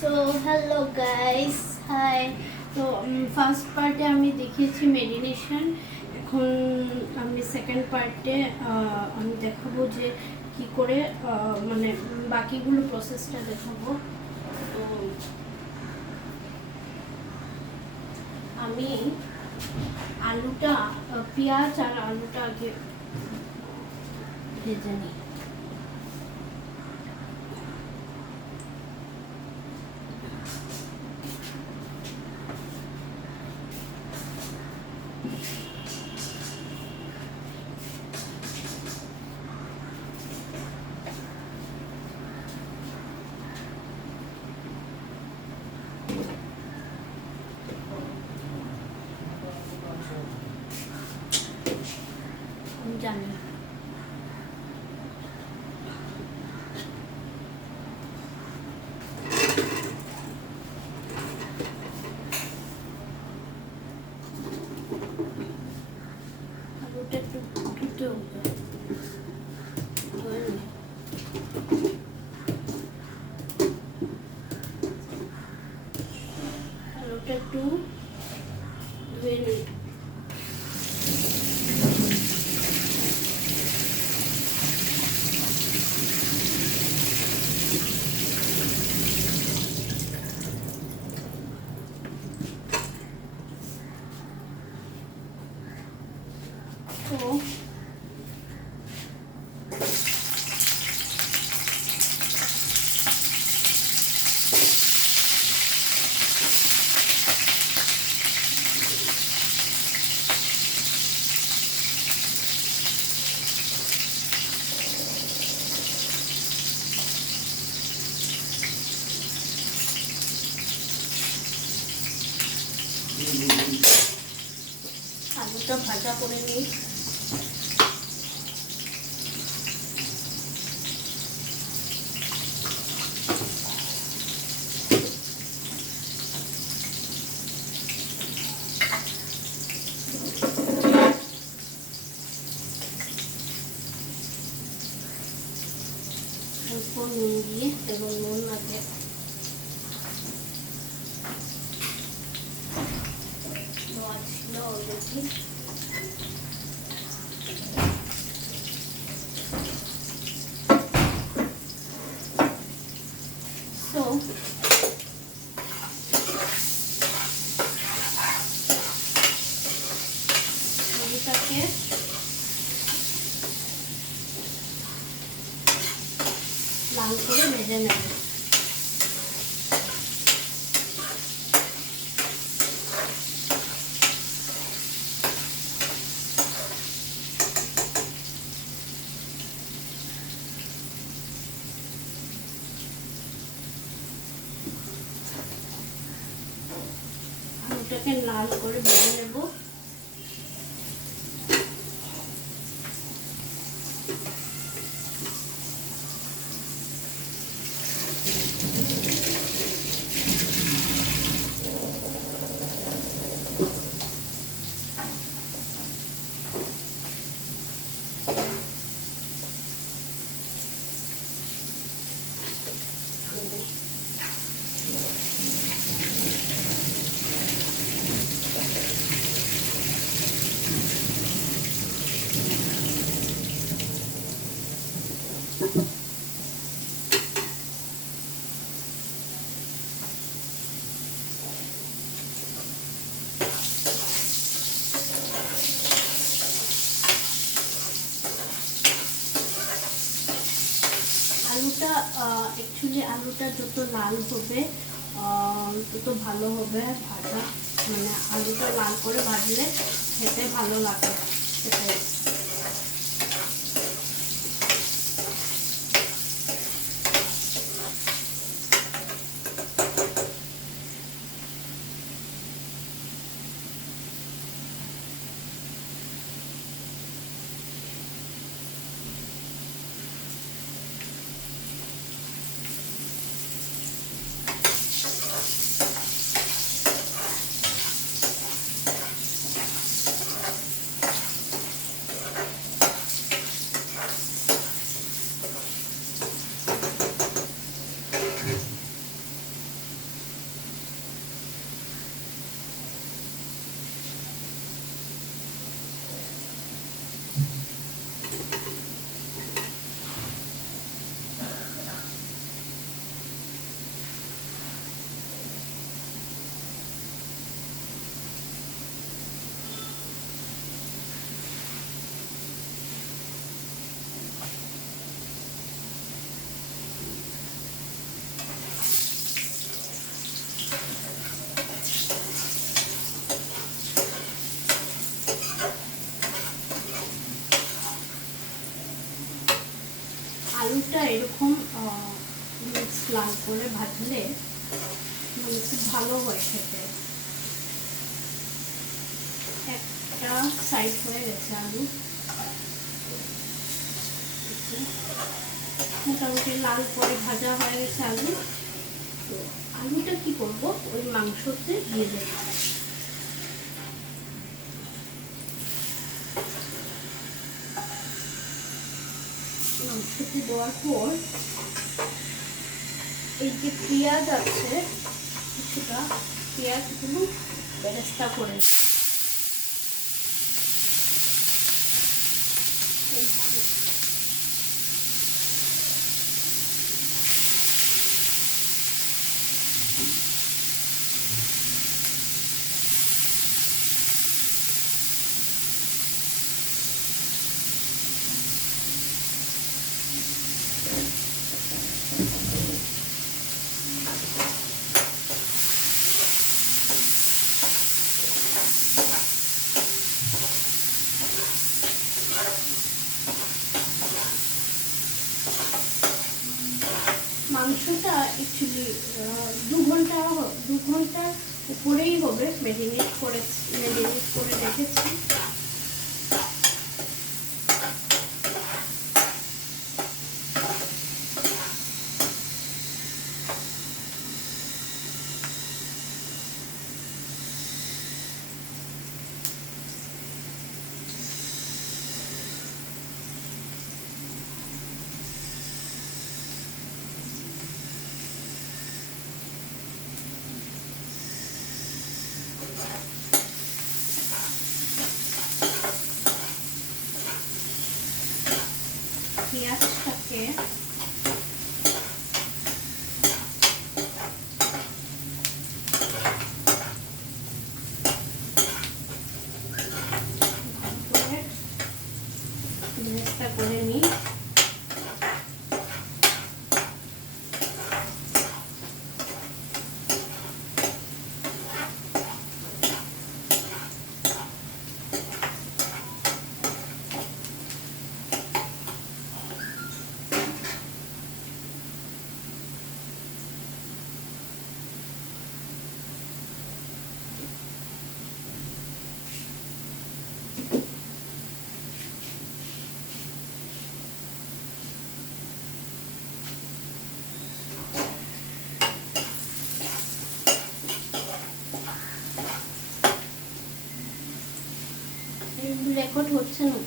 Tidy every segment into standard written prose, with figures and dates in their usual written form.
So hello guys, hi. তো first পার্টে আমি দেখিয়েছি মেরিনেশন। এখন আমি সেকেন্ড পার্টে আমি দেখাবো যে কি করে মানে বাকিগুলো প্রসেসটা দেখাবো। তো আমি আলুটা পেঁয়াজ আর আলুটা আগে ভেজে নিই। আমি জানি আলুটা একটু ধুতে হবে। ধুয়ে নিই। আলুটা একটু ধুয়ে নিই। তো আলুটা ভাজা করে নিই। অল্প নুন দিয়ে, এবং নুন আগে দেওয়া ছিল অলরেডি। সো মুড়িটাকে লাল করে ভেজে নেব। আলুটাকে লাল করে ভেজে নেব। আলুটা অ্যাকচুয়ালি আলুটা যত লাল হবে তত ভালো হবে ভাজা। মানে আলুটা লাল করে ভাজলে খেতে ভালো লাগে, সেটাই। আলুটা এরকম লাল করে ভাজলে মানে খুব ভালো হয় খেতে। একটা সাইড হয়ে গেছে আলু, মোটামুটি লাল করে ভাজা হয়ে গেছে আলু। তো আলুটা কি করব, ওই মাংসতে দিয়ে দেব। মাংসতে দেওয়ার পর এই যে পেঁয়াজ আছে কিছুটা, পেঁয়াজগুলো বেরেস্তা করে মাংসটা অ্যাকচুয়ালি 2 ঘন্টার উপরেই হবে, ম্যারিনেট করে রেখেছি। পেঁয়াজটাকে বেরেস্তা করে নিই। রেকর্ড হচ্ছে না,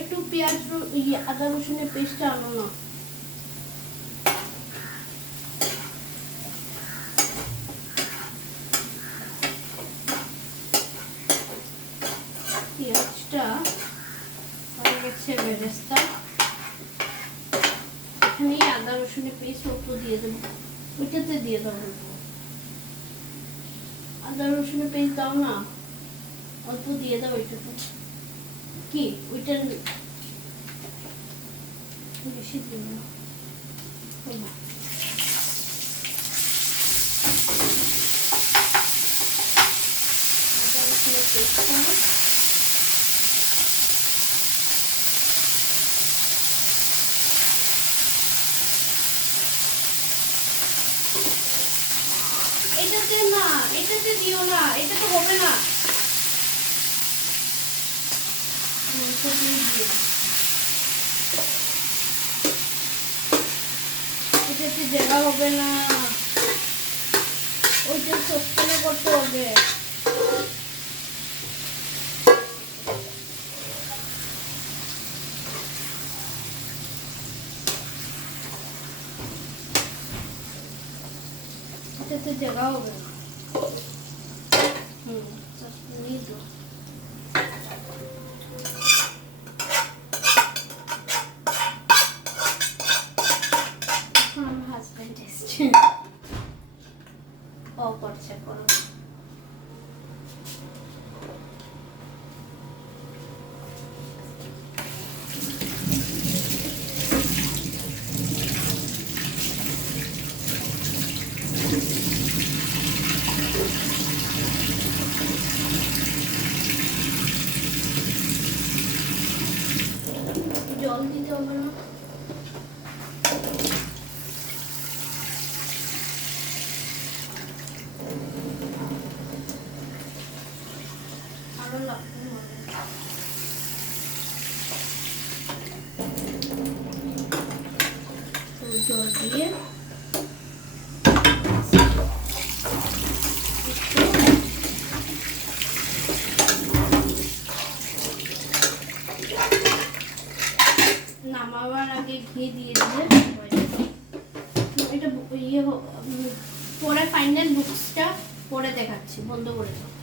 একটু পেঁয়াজ আদা রসুনের পেস্টটা আনো না। পেঁয়াজটা হয়ে গেছে বেরেস্তা, এখানেই আদা রসুনের পেস্ট অল্প দিয়ে দেবো, ওইটাতে দিয়ে দেবো। আদা রসুনের পেস্ট দাও না, অল্প দিয়ে দাও। ওইটাতে কি ওইটা বেশি দিও না। আদা রসুনের পেস্টটা এটাতে না, এটাতে দিও না, এটা তো হবে না। এটাতে জায়গা হবে না, ওইটা সবসময় করতে হবে। এটাতে জায়গা হবে না। নিয়ে দো। হাজব্যান্ড এসছে, ও করছে করো। জল দিতে হবে না। আরো লাগবে মনে হয়। তো জল দিয়ে নামাবার আগে ঘি দিয়ে দিলে এটা ইয়ে পরে ফাইনাল লুকসটা পরে দেখাচ্ছি। বন্ধ করে দাও।